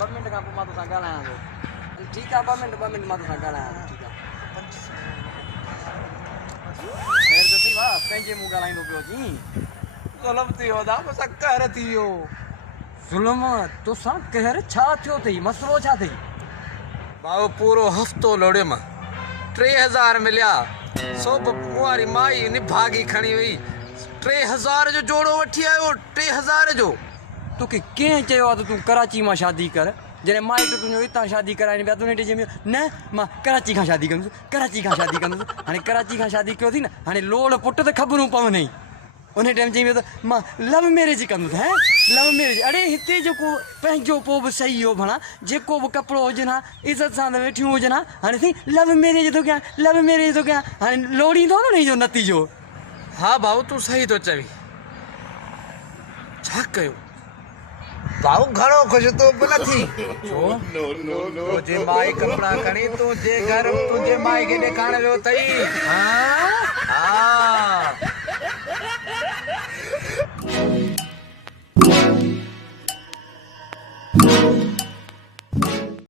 ॿ मिंट खां पोइ मां तोसां ॻाल्हायां थो ठीकु आहे ॿ मिंट मां तोसां ॻाल्हायां थो ठीकु आहे ख़ैर त सही भाउ पंहिंजे मूं ॻाल्हाईंदो पियो अची ज़ुल्म थी वियो दा मूंसां कहर थी वियो ज़ुल्म तोसां कहर छा थियो अथई मसइलो छा अथई भाऊ पूरो हफ़्तो लोड़ियुमि 3000 मिलिया सो मुआरी माई निभागी खणी वई 3000 जो जोड़ो वठी आयो 3000 जो तोखे कंहिं चयो आहे त तूं कराची मां शादी कर जॾहिं माइट तुंहिंजो हितां शादी कराइनि पिया तुंहिंजे चई न मां कराची खां शादी कंदुसि हाणे कराची खां शादी कयो थी न हाणे लोड़ पुट त ख़बरूं पवनि उन टाइम चई पियो त मां लव मैरिज कंदुसि लव मैरिज अड़े हिते जेको पंहिंजो पोइ बि सही हो भणा जेको बि कपिड़ो हुजनि हा इज़त सां त वेठियूं हुजनि हा हाणे साईं लव मैरिज थो कयां हाणे लोड़ींदो न हिनजो नतीजो हा भाऊ तूं सही थो चवी छा कयो भाऊ घणो ख़ुशि तूं बि नथी तुंहिंजे माई कपिड़ा खणी तुंहिंजे घर तुंहिंजे माई खे ॾेखारण वियो अथई